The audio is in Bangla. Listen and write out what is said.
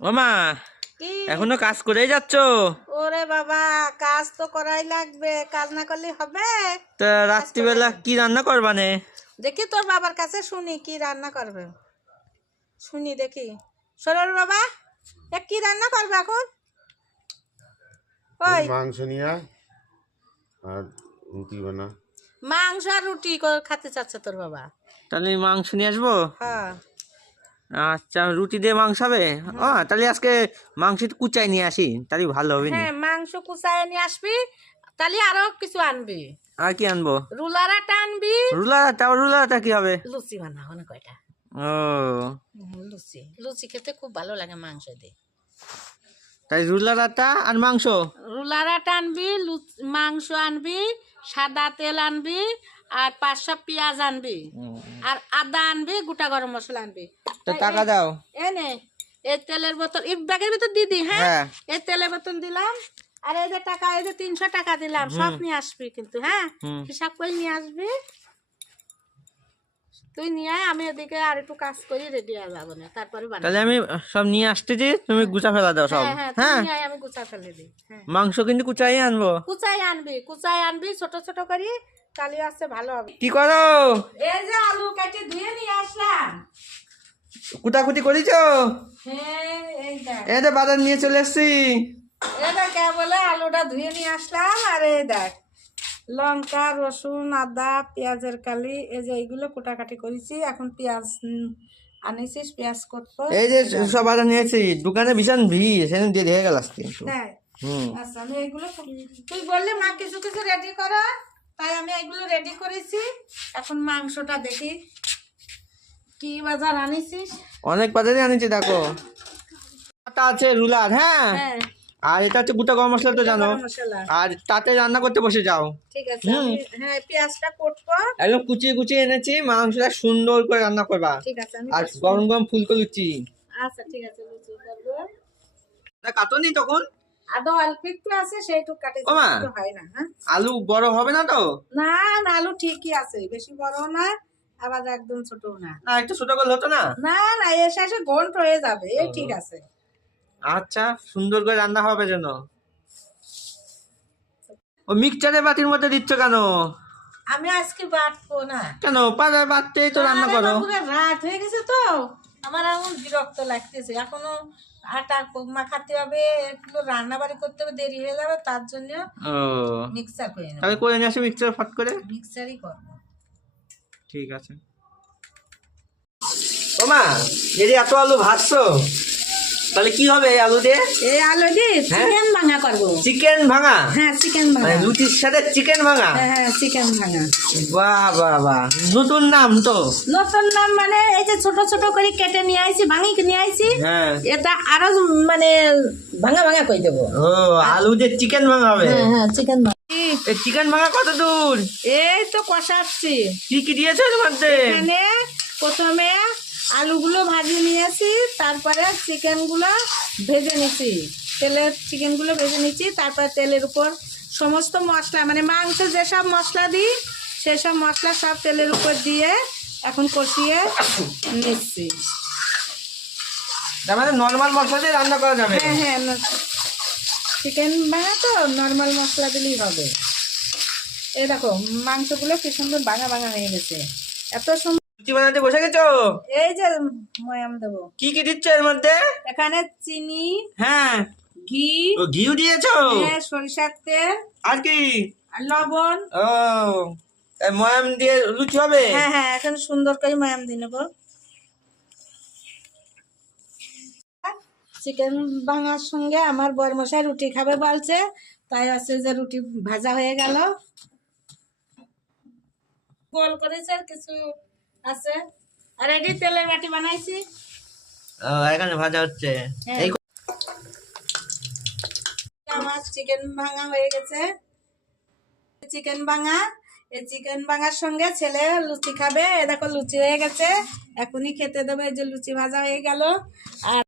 ও মা, কি? এখনো কাজ করেই যাচ্ছ? ওরে বাবা, কাজ তো করাই লাগবে, কাজ না করলে হবে? তা রাত্রিবেলা কি রান্না করবানে? দেখি তোর বাবার কাছে শুনি কি রান্না করবে। শুনি দেখি। সরল বাবা, কি রান্না করবে এখন? ওই মাংস নিয়ে আয় আর রুটি বানা। মাংস আর রুটি খেতে চাচ্ছে তোর বাবা। তাহলে মাংস নিয়ে আসবো। হ্যাঁ আচ্ছা, রুটি দিয়ে মাংস হবে। ও তাহলে আজকে মাংস একটু কুচাই নিয়ে আসি, তাহলে ভালো হবে নি। হ্যাঁ, মাংস কুচায় নিয়ে আসবি, তাহলে আরো কিছু আনবি। আর কি আনবো? রুলারাটা আনবি। রুলারটা কি হবে? লুচি বানাবো না কয়টা। ও, লুচি লুচি খেতে খুব ভালো লাগে মাংস দিয়ে। তাই রুলারটা আর মাংস। রুলারাটা আনবি, মাংস আনবি, সাদা তেল আনবি, আর 500 পেঁয়াজ আনবি, আর আদা আনবি, গোটা গরম মশলা আনবি। তো টাকা দাও। এনে এই তেলের বোতল এই ব্যাগের ভিতর দিদি। হ্যাঁ, হ্যাঁ। এই তেলের বোতল দিলাম, আর এই যে টাকা, এই যে 300 টাকা দিলাম, সব নিয়ে আসবি কিন্তু। হ্যাঁ, হিসাব করে নিয়ে আসবি। তুই নিয়ে আয়, আমি এদিকে আর একটু কাজ করি, রেডি হয়ে যাবো না, তারপরে বানাবো। তাহলে আমি সব নিয়ে আসতেছি, তুমি গুছা ফেলা দাও সব। হ্যাঁ হ্যাঁ, তুই হ্যাঁ, নিয়ে আয়, আমি গুছা ফেলে দিই। হ্যাঁ, মাংস কিন্তু কুচাই আনবো। কুচাই আনবি ছোট ছোট করি, তাহলে আসছে ভালো হবে। কি করো? এই যে আলু কেটে ধুয়ে নিয়ে আসলাম। কুটাকুটি করিছ? হ্যাঁ, এই দেখ, এই যে বাজার নিয়ে চলে এসছি। এই দেখ বলে আলুটা ধুয়ে নিয়ে আসলাম। আর এই দেখ লঙ্কা, রসুন, আদা, পেঁয়াজের কালি, এই যে এইগুলো কোটাকাটি করেছি। এখন পেঁয়াজ আনিছিস, পেঁয়াজ করবো। এই যে সব বাজার নিয়েছি, দোকানে ভীষণ ভিড়, সেদিন দেরি হয়ে গেল আজকে। হ্যাঁ, হুম। আচ্ছা, আমি এইগুলো তুই বললি মা কিছু কিছু রেডি করা, তাই আমি এইগুলো রেডি করেছি। এখন মাংসটা দেখি কি বাজার আনিছিস। অনেক বাজারে আনিছি, দেখো আটা আছে, রুলার। হ্যাঁ, হ্যাঁ, আর এটা হচ্ছে গোটা গরম মশলা, তো জানো। গরম মশলা। আর তাতে রান্না করতে বসে যাও। ঠিক আছে, হ্যাঁ পেঁয়াজটা করবো। একদম কুচিয়ে কুচিয়ে এনেছি, মাংসটা সুন্দর করে রান্না করবা। ঠিক আছে, আমি আর গরম গরম ফুলকো লুচি। আচ্ছা ঠিক আছে, লুচি করবো। কাটনি তখন? আদা অল্প একটু আছে, সেইটুকু কাটেছি, ও মা, বেশি হয় না। হ্যাঁ, আলু বড় হবে না তো? না না, আলু ঠিকই আছে, বেশি বড় না, আবার একদম ছোট না। না, একটু ছোট করলে হতো না? না না, এসে এসে ঘন্ট হয়ে যাবে, এই ঠিক আছে। আচ্ছা, সুন্দর করে রান্না হবে যেন। ও মিক্সচারের বাটির মধ্যে দিচ্ছ কেন? আমি আজকে বাটবো না। কেন? পাড়ায় বাটতেই তো রান্না আরে করো। বাপুরে, রাত হয়ে গেছে তো, আমার এখন বিরক্ত লাগতেছে। এখনো আটা মাখাতে হবে, একটু রান্না বাড়ি করতে হবে, দেরি হয়ে যাবে, তার জন্য ও, মিক্সার করে নেব। তাহলে করে নিয়ে আসি মিক্সচার ফট করে। মিক্সারই করবো। ঠিক আছে। ও মা, যদি এত আলু ভাজছো, তাহলে কি হবে এই আলু দিয়ে? এই আলু দিয়ে চিকেন ভাঙা করবো। চিকেন ভাঙা? হ্যাঁ, চিকেন ভাঙা। মানে লুচির সাথে চিকেন ভাঙা? হ্যাঁ হ্যাঁ, চিকেন ভাঙা। বাহ বাহ বাহ, নতুন নাম তো। নতুন নাম মানে এই যে ছোট ছোট করে কেটে নিয়ে আইছি, ভাঙি নিয়ে আইছি। হ্যাঁ, এটা আরো মানে ভাঙা ভাঙা করে দেবো। ও, আলু দিয়ে চিকেন ভাঙা হবে। হ্যাঁ হ্যাঁ, চিকেন ভাঙা। এই চিকেন ভাঙা কত দূর? এই তো কষাচ্ছি। কি কি দিয়েছো এর মধ্যে? এখানে প্রথমে আলুগুলো ভাজি নিয়েছি, তারপরে চিকেনগুলো ভেজে নিয়েছি, তেলের চিকেনগুলো ভেজে নিয়েছি। তারপরে তেলের উপর সমস্ত মশলা, মানে মাংস যেসব মশলা দিই সেসব মশলা সব তেলের উপর দিয়ে এখন কষিয়ে নিচ্ছি। তার মানে নর্মাল মশলা দিয়ে রান্না করা যাবে? হ্যাঁ হ্যাঁ, চিকেন ভাঙা তো নর্মাল মশলা দিলেই হবে। এই দেখো মাংসগুলো কি সুন্দর ভাঙা ভাঙা হয়ে গেছে, এত সুন্দর। লুচি বানাতে বসে গেছো? এই যে ময়াম দেবো। কি কি দিচ্ছ এর মধ্যে? এখানে চিনি, হ্যাঁ, ঘি, ও ঘিও দিয়েছো? হ্যাঁ, সরিষার তেল, আর কি? আর লবণ। ও, এই ময়াম দিয়ে লুচি হবে? হ্যাঁ হ্যাঁ, এখন সুন্দর করে ময়াম দিয়ে নেবো। চিকেন ভাঙার সঙ্গে আমার বরমশাই রুটি খাবে বলছে, তাই আছে যে রুটি ভাজা হয়ে গেল, গোল করেছে, আর কিছু আছে। আর এটি তেলের বাটি বানাইছি। ও, এখানে ভাজা হচ্ছে। হ্যাঁ। এই আমার চিকেন ভাঙা হয়ে গেছে, চিকেন ভাঙা। এই চিকেন ভাঙার সঙ্গে ছেলে লুচি খাবে। এ দেখো লুচি হয়ে গেছে, এখনই খেতে দেবে। এই যে লুচি ভাজা হয়ে গেল। আর